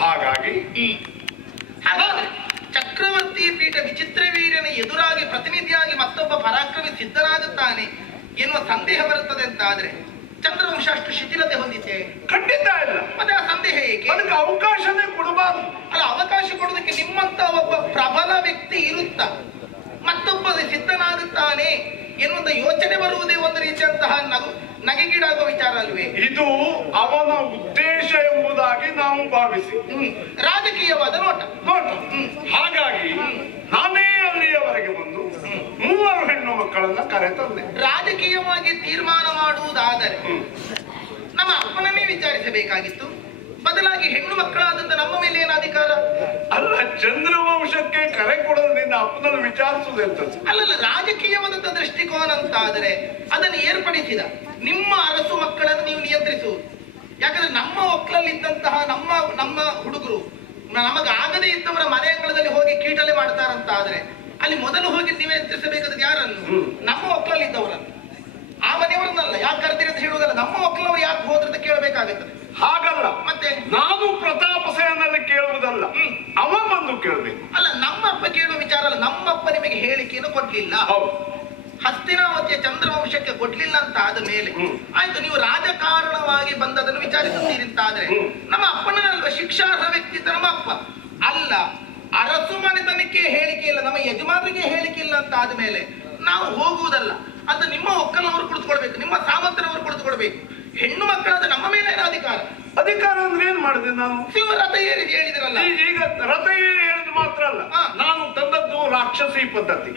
ಹಾಗಾಗಿ ಹಾಗಾದ್ರೆ ಚಕ್ರವರ್ತಿ ಪೀಠ ವಿಚಿತ್ರ ವೀರ್ಯನ ಎದುರಾಗಿ ಪ್ರತಿನಿಧಿಯಾಗಿ ಮತ್ತೊಬ್ಬ ಪರಾಕ್ರಮಿ ಸಿದ್ಧನಾಗುತ್ತಾನೆ ಎನ್ನುವ ಸಂದೇಹ ಬರುತ್ತದೆ ಅಂತ ಆದ್ರೆ ಚಂದ್ರವಂಶ ಅಷ್ಟು ಶಿಥಿಲತೆ ಹೊಂದಿದೆ. ಖಂಡಿತ ಇಲ್ಲ. ಮತ್ತೆ ಆ ಸಂದೇಹ ಏಕೆ? ಅದಕ್ಕೆ ಅವಕಾಶನೇ ಕೊಡಬಾರದು. ಅಲ್ಲ ಅವಕಾಶ ಕೊಡೋದಕ್ಕೆ ನಿಮ್ಮಂತ ಒಬ್ಬ ಪ್ರಬಲ ವ್ಯಕ್ತಿ ಇರುತ್ತ. ಮತ್ತೊಬ್ಬ ಸಿದ್ಧನಾಗುತ್ತಾನೆ ಎನ್ನುವಂತ ಯೋಚನೆ ಬರುವುದೇ ಒಂದು ರೀತಿಯಂತಹ ನಗು ನಗೆಗೀಡಾಗುವ ವಿಚಾರ ಅಲ್ವೇ? ಇದು ಅವನ ಉದ್ದೇಶ ಎಂಬುದಾಗಿ ನಾವು ಭಾವಿಸಿ. ರಾಜಕೀಯವಾದ ನೋಟ. ನೋಟ. ಹಾಗಾಗಿ ನಾನೇ ಅಲ್ಲಿಯವರೆಗೆ ಬಂದು ಮೂವರು ಹೆಣ್ಣು ಮಕ್ಕಳನ್ನ ಕರೆತಂದೆ ರಾಜಕೀಯವಾಗಿ ತೀರ್ಮಾನ ಮಾಡುವುದಾದರೆ ನಮ್ಮ ಅಪ್ಪನನ್ನೇ ವಿಚಾರಿಸಬೇಕಾಗಿತ್ತು. ಬದಲಾಗಿ ಹೆಣ್ಣು ಮಕ್ಕಳಾದಂತ ನಮ್ಮ ಮೇಲೆ ಏನ ಅಧಿಕಾರ? ಅಲ್ಲ ಚಂದ್ರವಂಶಕ್ಕೆ ಕರೆ ಕೊಡಲು ನಿನ್ನ ಅಪ್ಪನನ್ನು ಅಂತ ಅಲ್ಲಲ್ಲ ರಾಜಕೀಯವಾದಂತ ದೃಷ್ಟಿಕೋನ ಅಂತ ಆದರೆ ಅದನ್ನು ಏರ್ಪಡಿಸಿದ ನಿಮ್ಮ ಅರಸು ಮಕ್ಕಳನ್ನು ನೀವು ನಿಯಂತ್ರಿಸುವುದು. ಯಾಕಂದ್ರೆ ನಮ್ಮ ಒಕ್ಕಲಲ್ಲಿದ್ದಂತಹ ನಮ್ಮ ನಮ್ಮ ಹುಡುಗರು ನಮಗಾಗದೇ ಇದ್ದವರ ಮನೆ ಅಂಗಳದಲ್ಲಿ ಹೋಗಿ ಕೀಟಲೆ ಮಾಡ್ತಾರಂತ ಆದ್ರೆ ಅಲ್ಲಿ ಮೊದಲು ಹೋಗಿ ನಿಯಂತ್ರಿಸಬೇಕಾದ ಯಾರನ್ನು? ನಮ್ಮ ಒಕ್ಕಲಲ್ಲಿ ಇದ್ದವರನ್ನು ಆ ಮನೆಯವರನ್ನಲ್ಲ ಯಾಕೆ ಕರೆದಿರಿ ಅಂತ ಹೇಳುವುದಲ್ಲ ನಮ್ಮ ಮಕ್ಕಳವ್ರು ಯಾಕೆ ಹೋದ್ರೆ ಅಂತ ಕೇಳಬೇಕಾಗುತ್ತದೆ ಹಾಗಲ್ಲ. ಮತ್ತೆ? ನಾನು ಪ್ರತಾಪ ಸೇನಲ್ಲಿ ಕೇಳುವುದಲ್ಲ. ಅವ ಬಂದು ಕೇಳಬೇಕು. ಅಲ್ಲ ನಮ್ಮ ಅಪ್ಪ ಕೇಳುವ ವಿಚಾರ ಅಲ್ಲ ನಮ್ಮಪ್ಪ ನಿಮಗೆ ಹೇಳಿಕೆಯನ್ನು ಕೊಡ್ಲಿಲ್ಲ. ಹಸ್ತಿನಾವತಿಯ ಚಂದ್ರವಂಶಕ್ಕೆ ಕೊಡ್ಲಿಲ್ಲ ಅಂತ ಆದ ಮೇಲೆ ಆಯ್ತು ನೀವು ರಾಜಕಾರಣವಾಗಿ ಬಂದದನ್ನು ವಿಚಾರಿಸುತ್ತೀರಿ ಅಂತ ಆದ್ರೆ. ನಮ್ಮ ಅಪ್ಪನಲ್ವ ಶಿಕ್ಷಾರ್ಹ ವ್ಯಕ್ತಿ ನಮ್ಮ ಅಪ್ಪ ಅಲ್ಲ ಅರಸು ಮನೆತನಕ್ಕೆ ಹೇಳಿಕೆ ಇಲ್ಲ ನಮ್ಮ ಯಜಮಾನರಿಗೆ ಹೇಳಿಕೆ ಇಲ್ಲ ಅಂತ ಆದ ಮೇಲೆ ನಾವು ಹೋಗುವುದಲ್ಲ. ಅಂತ ನಿಮ್ಮ ಒಕ್ಕಲವರು ಕುಳಿತುಕೊಳ್ಬೇಕು ನಿಮ್ಮ ಸಾಮಂತರವರು ಕುಳಿತುಕೊಳ್ಬೇಕು. ಹೆಣ್ಣು ಮಕ್ಕಳಾದ ನಮ್ಮ ಮೇಲೆ ಏನು ಅಧಿಕಾರ. ಅಧಿಕಾರ ಅಂದ್ರೆ ಏನ್ ಮಾಡಿದೆ ನಾನು ಶಿವರಥ ಏರಿ ಹೇಳಿದ್ರಲ್ಲ. ಈಗ ರಥ ಏರಿ ಹೇಳಿದ್ ಮಾತ್ರ ಅಲ್ಲ. ನಾನು ತಂದದ್ದು ರಾಕ್ಷಸಿ ಪದ್ಧತಿ.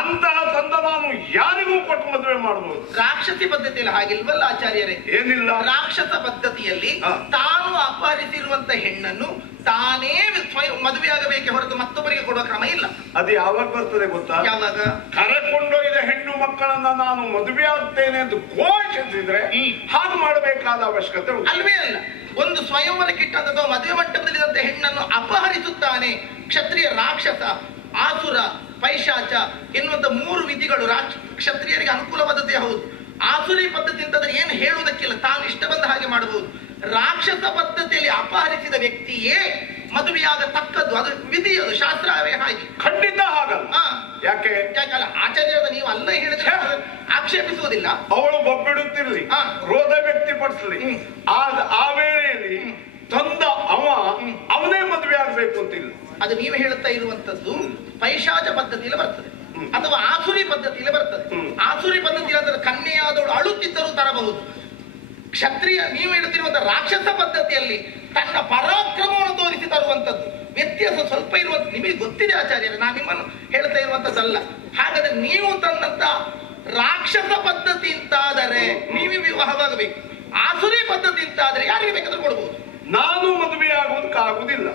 ಅಂತಹ ತಂದ ನಾನು ಯಾರಿಗೂ ಕೊಟ್ಟು ಮದುವೆ ಮಾಡಬಹುದು ರಾಕ್ಷಸಿ ಪದ್ಧತಿಯಲ್ಲಿ ಹಾಗಿಲ್ವಲ್ಲ ಆಚಾರ್ಯರೇ? ಏನಿಲ್ಲ. ರಾಕ್ಷಸ ಪದ್ಧತಿಯಲ್ಲಿ ತಾನು ಅಪಹರಿಸಿರುವಂತ ಹೆಣ್ಣನ್ನು ತಾನೇ ಸ್ವಯಂ ಮದುವೆಯಾಗಬೇಕೆ ಹೊರತು ಮತ್ತೊಬ್ಬರಿಗೆ ಕೊಡುವ ಕ್ರಮ ಇಲ್ಲ. ಅದು ಯಾವಾಗ ಬರ್ತದೆ ಗೊತ್ತಾ? ಯಾವಾಗ? ಕರೆಕೊಂಡೊಯ್ದ ಮಕ್ಕಳನ್ನ ನಾನು ಮದುವೆ ಆಗ್ತೇನೆ ಎಂದು ಘೋಷಿಸಿದ್ರೆ ಹಾಗೆ ಮಾಡಬೇಕಾದ ಅವಶ್ಯಕತೆ ಅಲ್ವೇ ಅಲ್ಲ? ಒಂದು ಸ್ವಯಂವರಕ್ಕಿಟ್ಟಂತ ಅಥವಾ ಮದುವೆ ಮಂಟಪದಲ್ಲಿದ್ದಂತ ಹೆಣ್ಣನ್ನು ಅಪಹರಿಸುತ್ತಾನೆ. ಕ್ಷತ್ರಿಯ ರಾಕ್ಷಸ ಆಸುರ ಪೈಶಾಚ ಎನ್ನುವಂತ ಮೂರು ವಿಧಿಗಳು ರಾಕ್ಷ ಕ್ಷತ್ರಿಯರಿಗೆ ಅನುಕೂಲವಾದದ್ದೇ ಹೌದು. ಆಸುರಿ ಪದ್ಧತಿ ಅಂತಂದ್ರೆ ಏನು ಹೇಳುವುದಕ್ಕಿಲ್ಲ ತಾನು ಇಷ್ಟ ಬಂದ ಹಾಗೆ ಮಾಡಬಹುದು. ರಾಕ್ಷಸ ಪದ್ಧತಿಯಲ್ಲಿ ಅಪಹರಿಸಿದ ವ್ಯಕ್ತಿಯೇ ಮದುವೆಯಾಗ ತಕ್ಕದ್ದು ಅದು ವಿಧಿ ಅದು ಶಾಸ್ತ್ರವೇ ಹಾಗೆ. ಖಂಡಿತ ಹಾಗಲ್ಲ. ಅಲ್ಲ ಹೇಳಿದ್ರೆ ಆಕ್ಷೇಪಿಸುವುದಿಲ್ಲ. ಅವಳು ಒಬ್ಬಿಡುತ್ತಿರಲಿ ರೋಧ ವ್ಯಕ್ತಿಪಡಿಸಲಿ. ಆ ಆ ವೇಳೆಯಲ್ಲಿ ತಂದ ಅವ ಅವನೇ ಮದುವೆ ಆಗ್ಬೇಕು ಅಂತಿಲ್ಲ. ಅದು ನೀವು ಹೇಳುತ್ತಾ ಇರುವಂತದ್ದು ಪೈಶಾಚ ಪದ್ಧತಿಯಲ್ಲಿ ಬರ್ತದೆ. ಅಥವಾ ಆಸುರಿ ಪದ್ಧತಿಯಲ್ಲಿ ಬರ್ತದೆ. ಆಸುರಿ ಪದ್ಧತಿಯಲ್ಲಿ ಅಂದ್ರೆ ಕನ್ಯೆಯಾದವಳು ಅಳುತ್ತಿದ್ದರೂ ತರಬಹುದು. ಕ್ಷತ್ರಿಯ ನೀವು ಹೇಳುತ್ತಿರುವಂತಹ ರಾಕ್ಷಸ ಪದ್ಧತಿಯಲ್ಲಿ ತನ್ನ ಪರಾಕ್ರಮವನ್ನು ತೋರಿಸಿ ತರುವಂತದ್ದು ವ್ಯತ್ಯಾಸ ಸ್ವಲ್ಪ ಇರುವಂತ ನಿಮಗೆ ಗೊತ್ತಿದೆ ಆಚಾರ್ಯರು ನಾನು ನಿಮ್ಮನ್ನು ಹೇಳ್ತಾ ಇರುವಂತದ್ದಲ್ಲ. ಹಾಗಾದ್ರೆ ನೀವು ತಂದಂತ ರಾಕ್ಷಸ ಪದ್ಧತಿ ಅಂತಾದರೆ ನೀವೇ ವಿವಾಹವಾಗಬೇಕು. ಆಸುರಿ ಪದ್ಧತಿ ಅಂತಾದರೆ ಯಾರಿಗೆ ಬೇಕಾದ್ರೂ ಕೊಡ್ಬೋದು. ನಾನು ಮದುವೆ ಆಗುವುದಕ್ಕಾಗುವುದಿಲ್ಲ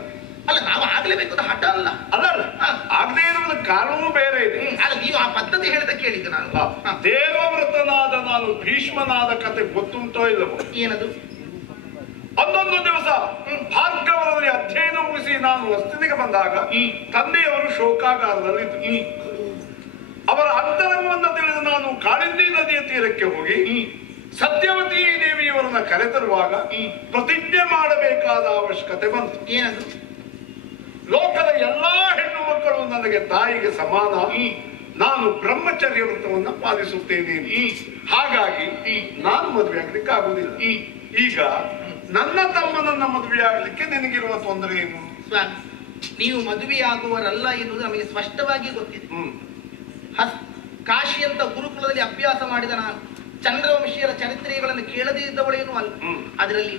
ಅಲ್ಲ ನಾವು ಆಗ್ಲೇಬೇಕು ಅಂತ ಹಠ ಅಲ್ಲ. ಅಲ್ಲ. ಆಗದೆ ಇರುವುದ ಕಾರಣವೂ ಬೇರೆ ಇದೆ. ಅಲ್ಲ ನೀವು ಆ ಪದ್ಧತಿ ಹೇಳಿದ ಕೇಳಿದ್ದು ನಾನು. ದೇವವ್ರತನಾದ ನಾನು ಭೀಷ್ಮನಾದ ಕತೆ ಗೊತ್ತುಂಟೋ ಇಲ್ಲವೋ? ಏನದು? ಒಂದೊಂದು ದಿವಸ. ಭಾರ್ಗವರಲ್ಲಿ ಅಧ್ಯಯನ ಮುಗಿಸಿ ನಾನು ವಸ್ತಿನಿಗೆ ಬಂದಾಗ. ತಂದೆಯವರು ಶೋಕಾಗಾರದಲ್ಲಿ ಅವರ ಅಂತರಂಗವನ್ನು ತಿಳಿದು ನಾನು ಕಾಳಿಂದಿ ನದಿಯ ತೀರಕ್ಕೆ ಹೋಗಿ ಸತ್ಯವತಿ ದೇವಿಯವರನ್ನ ಕರೆತರುವಾಗ ಪ್ರತಿಜ್ಞೆ ಮಾಡಬೇಕಾದ ಅವಶ್ಯಕತೆ ಬಂತು. ಲೋಕದ ಎಲ್ಲಾ ಹೆಣ್ಣು ಮಕ್ಕಳು ನನಗೆ ತಾಯಿಗೆ ಸಮಾನ. ನಾನು ಬ್ರಹ್ಮಚರ್ಯ ವ್ರತವನ್ನ ಪಾಲಿಸುತ್ತೇನೆ. ಹಾಗಾಗಿ ನಾನು ಮದುವೆ ಆಗ್ಲಿಕ್ಕೆ ಆಗುದಿಲ್ಲ ಈಗ ನನ್ನ ತಮ್ಮನನ್ನ ಮದುವೆ ಆಗ್ಲಿಕ್ಕೆ ನಿನಗಿರುವ ತೊಂದರೆ ಏನು? ಸ್ವಾಮಿ ನೀವು ಮದುವೆಯಾಗುವರಲ್ಲ ಎನ್ನುವುದು ನಮಗೆ ಸ್ಪಷ್ಟವಾಗಿ ಗೊತ್ತಿದೆ. ಹ್ಮ್. ಹಸ್ ಕಾಶಿ ಅಂತ ಗುರುಕುಲದಲ್ಲಿ ಅಭ್ಯಾಸ ಮಾಡಿದ ನಾನು ಚಂದ್ರವಂಶೀಯರ ಚರಿತ್ರೆಗಳನ್ನು ಕೇಳದೇ ಇದ್ದವಳೇನು ಅಲ್ಲ. ಹ್ಮ್. ಅದರಲ್ಲಿ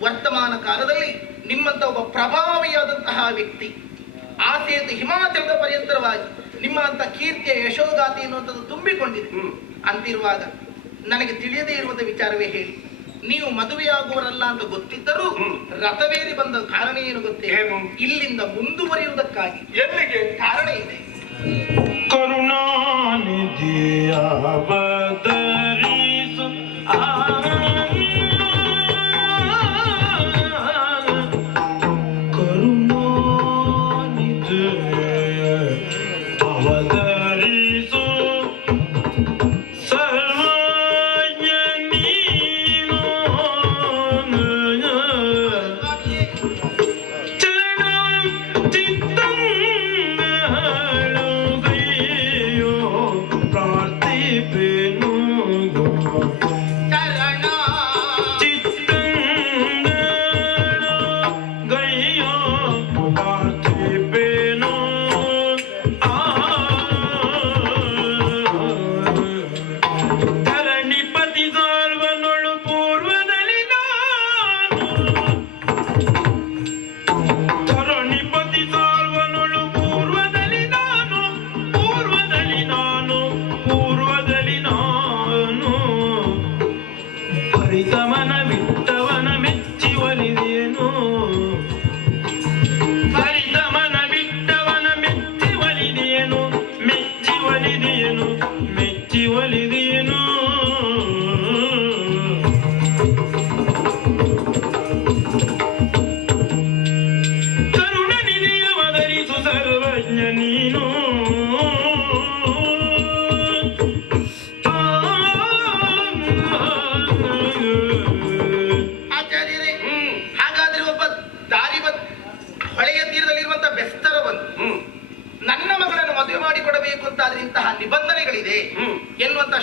ವರ್ತಮಾನ ಕಾಲದಲ್ಲಿ ನಿಮ್ಮಂತ ಒಬ್ಬ ಪ್ರಭಾವಿಯಾದಂತಹ ವ್ಯಕ್ತಿ ಆಸೆಯಿಂದ ಹಿಮಾಚಲದ ಪರ್ಯಂತರವಾಗಿ ನಿಮ್ಮಂತ ಕೀರ್ತಿಯ ಯಶೋಗಾತಿ ಎನ್ನುವಂಥದ್ದು ತುಂಬಿಕೊಂಡಿದೆ. ಹ್ಮ್. ಅಂತಿರುವಾಗ ನನಗೆ ತಿಳಿಯದೇ ಇರುವಂತಹ ವಿಚಾರವೇ ಹೇಳಿ. ನೀವು ಮದುವೆಯಾಗುವರಲ್ಲ ಅಂತ ಗೊತ್ತಿದ್ದರೂ. ರಥವೇರಿ ಬಂದ ಕಾರಣ ಏನು ಗೊತ್ತೇ ಏನು? ಇಲ್ಲಿಂದ ಮುಂದುವರಿಯುವುದಕ್ಕಾಗಿ ಎಲ್ಲಿಗೆ ಕಾರಣ ಇದೆ ಕರುಣಾನಿಧಿಯ హరితమనవి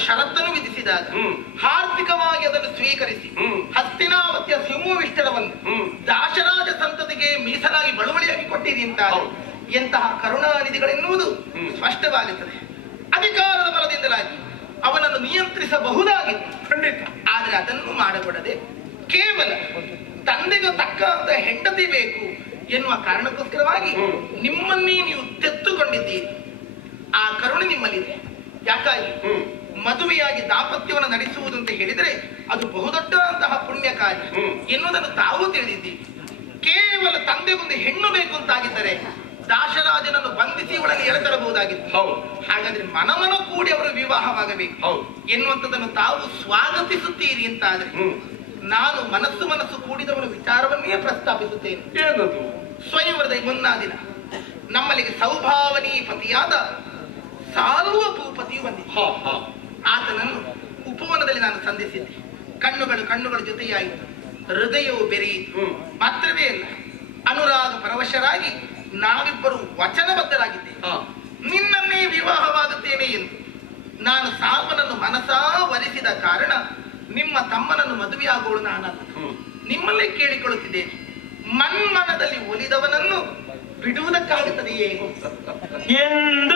ಷರತ್ತನ್ನು ವಿಧಿಸಿದಾಗ. ಆರ್ಥಿಕವಾಗಿ ಅದನ್ನು ಸ್ವೀಕರಿಸಿ. ಹಸ್ತಿನಾವತಿಯ ಸಿಂಹವಿಷ್ಟರವನ್ನು. ದಾಶರಾಜ ಸಂತತಿಗೆ ಮೀಸಲಾಗಿ ಬಳುವಳಿಯಾಗಿ ಕೊಟ್ಟಿದೆ ಅಂತ ಹೌದು. ಎಂತಹ ಕರುಣಾನಿಧಿಗಳೆನ್ನುವುದು. ಸ್ಪಷ್ಟವಾಗುತ್ತದೆ ಅಧಿಕಾರದ ಬಲದಿಂದಲಾಗಿ ಅವನನ್ನು ನಿಯಂತ್ರಿಸಬಹುದಾಗಿತ್ತು ಖಂಡಿತ ಆದ್ರೆ ಅದನ್ನು ಮಾಡಬಿಡದೆ ಕೇವಲ ತಂದೆಗೆ ತಕ್ಕಂತ ಹೆಂಡತಿ ಬೇಕು ಎನ್ನುವ ಕಾರಣಕ್ಕೋಸ್ಕರವಾಗಿ ನಿಮ್ಮನ್ನೇ ನೀವು ತೆತ್ತುಕೊಂಡಿದ್ದೀರಿ ಆ ಕರುಣೆ ನಿಮ್ಮಲ್ಲಿದೆ ಯಾಕಾಗಿ ಮದುವೆಯಾಗಿ ದಾಪತ್ಯವನ್ನು ನಡೆಸುವುದು ಅಂತ ಹೇಳಿದರೆ ಅದು ಬಹುದೊಡ್ಡಂತಹ ಪುಣ್ಯ ಕಾರ್ಯ. ಎನ್ನುವುದನ್ನು ತಾವು ತಿಳಿದಿದ್ದಿ ಕೇವಲ ತಂದೆಗೊಂದು ಹೆಣ್ಣು ಬೇಕು ಅಂತಾಗಿದ್ದರೆ ದಾಶರಾಜನನ್ನು ಬಂಧಿಸಿ ಇವಳನ್ನು ಎಳೆತರಬಹುದಾಗಿತ್ತು. ಹೌದು. ಹಾಗಾದ್ರೆ ಮನಮನ ಕೂಡಿ ಅವರು ವಿವಾಹವಾಗಬೇಕು. ಹೌದು. ಎನ್ನುವಂಥದ್ದನ್ನು ತಾವು ಸ್ವಾಗತಿಸುತ್ತೀರಿ ಅಂತಾದ್ರೆ ನಾನು ಮನಸ್ಸು ಮನಸ್ಸು ಕೂಡಿದವರ ವಿಚಾರವನ್ನೇ ಪ್ರಸ್ತಾಪಿಸುತ್ತೇನೆ. ಏನದು? ಸ್ವಯಂವರದ ಮುನ್ನಾ ದಿನ. ನಮ್ಮಲ್ಲಿಗೆ ಸೌಭಾವನಿ ಪತಿಯಾದ ಸಾರುವ ಭೂಪತಿಯು ಬಂದಿದೆ ಆತನನ್ನು ಉಪವನದಲ್ಲಿ ನಾನು ಸಂಧಿಸಿದ್ದೆ. ಕಣ್ಣುಗಳು ಕಣ್ಣುಗಳ ಜೊತೆಯಾಯಿತು. ಹೃದಯವು ಬೆರೆಯಿತು. ಮಾತ್ರವೇ ಅಲ್ಲ ಅನುರಾಗ ಪರವಶರಾಗಿ ನಾವಿಬ್ಬರು ವಚನಬದ್ಧರಾಗಿದ್ದೆ ನಿನ್ನನ್ನೇ ವಿವಾಹವಾಗುತ್ತೇನೆ ಎಂದು. ನಾನು ಸಾಲ್ವನನ್ನು ಮನಸಾ ವರಿಸಿದ ಕಾರಣ ನಿಮ್ಮ ತಮ್ಮನನ್ನು ಮದುವೆಯಾಗುವಳು ನಾನು ನಿಮ್ಮಲ್ಲೇ ಕೇಳಿಕೊಳ್ಳುತ್ತಿದ್ದೇನೆ ಮನ್ಮನದಲ್ಲಿ ಒಲಿದವನನ್ನು ಬಿಡುವುದಕ್ಕಾಗುತ್ತದೆಯೇ? ಎಂದ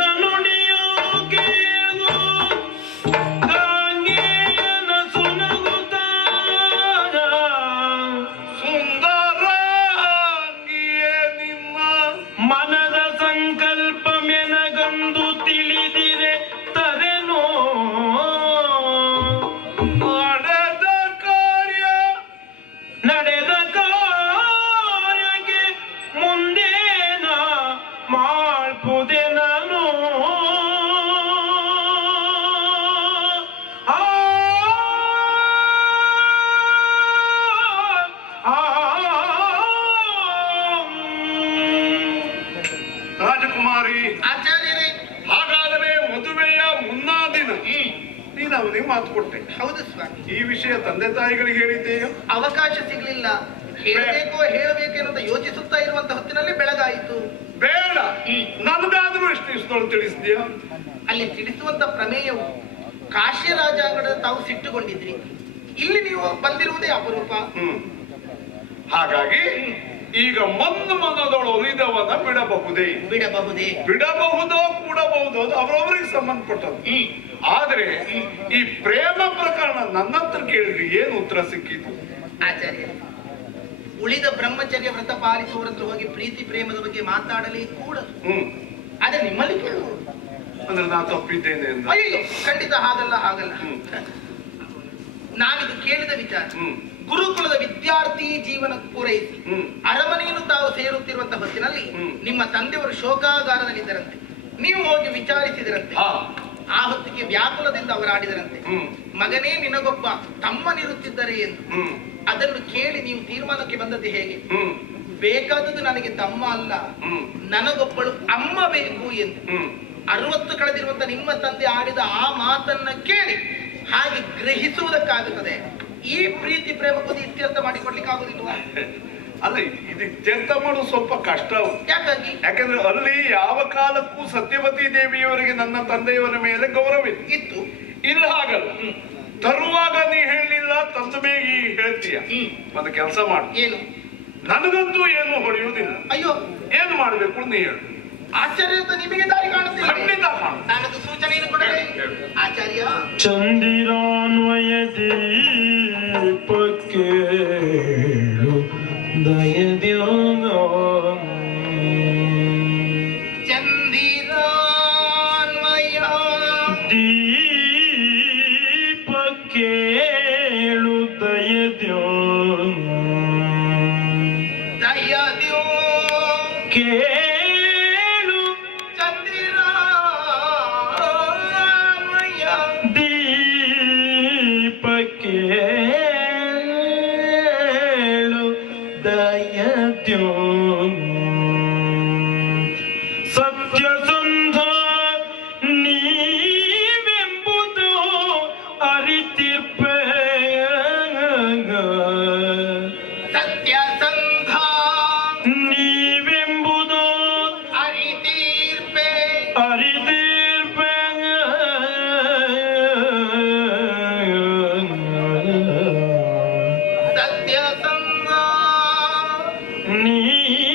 ಮಾತು ಕೊಟ್ಟೆ ಹೌದು ಸ್ವಾಮಿ. ಈ ವಿಷಯ ತಂದೆ ತಾಯಿಗಳಿಗೆ ಹೇಳಿದ್ದೇಯ? ಅವಕಾಶ ಸಿಗ್ಲಿಲ್ಲ. ಹೇಳಬೇಕೋ ಹೇಳಬೇಕೇನಂತ ಯೋಚಿಸುತ್ತಾ ಇರುವಂತ ಹೊತ್ತಿನಲ್ಲಿ ಬೆಳಗಾಯಿತು. ಬೇಡ. ನನಗಾದ್ರೂ ಎಷ್ಟು ತಿಳಿಸಿದ್ಯಾ ಅಲ್ಲಿ ತಿಳಿಸುವಂತ ಪ್ರಮೇಯವು ಕಾಶ್ಯ ರಾಜಾಂಗಣದ ತಾವು ಸಿಟ್ಟುಕೊಂಡಿದ್ರಿ ಇಲ್ಲಿ ನೀವು ಬಂದಿರುವುದೇ ಅಪರೂಪ. ಹಾಗಾಗಿ ಈಗ ಮಂದ ಮನದೊಳು ಒಲಿದವನ ಬಿಡಬಹುದೇ? ಬಿಡಬಹುದೇ. ಬಿಡಬಹುದೋ ಕೂಡಬಹುದು ಅದು ಅವರವರಿಗೆ ಸಂಬಂಧಪಟ್ಟದ್ದು. ಆದ್ರೆ ಈ ಪ್ರೇಮ ಪ್ರಕರಣ ನನ್ನತ್ರ ಕೇಳಿದ್ರೆ ಏನು ಉತ್ತರ ಸಿಕ್ಕಿತು? ಆಚಾರ್ಯ ಉಳಿದ ಬ್ರಹ್ಮಚರ್ಯ ವ್ರತ ಪಾಲಿಸುವರ ಹತ್ರ ಹೋಗಿ ಪ್ರೀತಿ ಪ್ರೇಮದ ಬಗ್ಗೆ ಮಾತಾಡಲಿ ಕೂಡ ಹ್ಮ್. ಅದೇ ನಿಮ್ಮಲ್ಲಿ ಕೇಳುವುದು. ಅಂದ್ರೆ ನಾ ತಪ್ಪಿದ್ದೇನೆ ಅಯ್ಯೋ ಖಂಡಿತ ಹಾಗಲ್ಲ ಹಾಗಲ್ಲ. ನಾವಿದು ಕೇಳಿದ ವಿಚಾರ. ಹ್ಮ್. ಗುರುಕುಲದ ವಿದ್ಯಾರ್ಥಿ ಜೀವನ ಪೂರೈಸಿ ಅರಮನೆಯನ್ನು ತಾವು ಸೇರುತ್ತಿರುವಂತಹ ಹೊತ್ತಿನಲ್ಲಿ. ನಿಮ್ಮ ತಂದೆಯವರು ಶೋಕಾಗಾರದಲ್ಲಿದ್ದರಂತೆ. ನೀವು ಹೋಗಿ ವಿಚಾರಿಸಿದರಂತೆ. ಆ ಹೊತ್ತಿಗೆ ವ್ಯಾಕುಲದಿಂದ ಅವರಾಡಿದರಂತೆ. ಆಡಿದರಂತೆ ಮಗನೇ ನಿನಗೊಬ್ಬ ತಮ್ಮನಿರುತ್ತಿದ್ದರೆ ಎಂದು. ಅದನ್ನು ಕೇಳಿ ನೀವು ತೀರ್ಮಾನಕ್ಕೆ ಬಂದದ್ದು ಹೇಗೆ? ಬೇಕಾದದ್ದು ನನಗೆ ತಮ್ಮ ಅಲ್ಲ. ನನಗೊಬ್ಬಳು ಅಮ್ಮ ಬೇಕು ಎಂದು. ಅರವತ್ತು ಕಳೆದಿರುವಂತ ನಿಮ್ಮ ತಂದೆ ಆಡಿದ ಆ ಮಾತನ್ನ ಕೇಳಿ ಹಾಗೆ ಗ್ರಹಿಸುವುದಕ್ಕಾಗುತ್ತದೆ. ಈ ಪ್ರೀತಿ ಪ್ರೇಮಕ್ಕೊಂದು ಇತ್ಯರ್ಥ ಮಾಡಿಕೊಡ್ಲಿಕ್ಕೆ ಆಗುದಿಲ್ವಾ? ಅಲ್ಲ ಇದು ಇತ್ಯರ್ಥ ಮಾಡೋದು ಸ್ವಲ್ಪ ಕಷ್ಟ. ಯಾಕಾಗಿ? ಯಾಕಂದ್ರೆ ಅಲ್ಲಿ ಯಾವ ಕಾಲಕ್ಕೂ ಸತ್ಯವತಿ ದೇವಿಯವರಿಗೆ ನನ್ನ ತಂದೆಯವರ ಮೇಲೆ ಗೌರವ ಇತ್ತು. ಇಲ್ಲ ಹಾಗಲ್ಲ. ತರುವಾಗ ನೀ ಹೇಳಲಿಲ್ಲ ತಂದ ಮೇಗಿ ಹೇಳ್ತೀಯ ಒಂದು ಮತ್ತೆ ಕೆಲಸ ಮಾಡು. ಏನು? ನನಗಂತೂ ಏನು ಹೊಡೆಯುವುದಿಲ್ಲ. ಅಯ್ಯೋ. ಏನು ಮಾಡಬೇಕು ನೀ ಹೇಳು. ಆಚಾರ್ಯ ಅಂತ ನಿಮಗೆ ದಾರಿ ಕಾಣುತ್ತಿಲ್ಲ. ಖಂಡಿತ ನಾನು ನಾನದು ಸೂಚನೆಯನ್ನು ಕೊಡಲೇ. ಆಚಾರ್ಯ. ಚಂದಿರಾನ್ವಯ ಕೇಳು நீ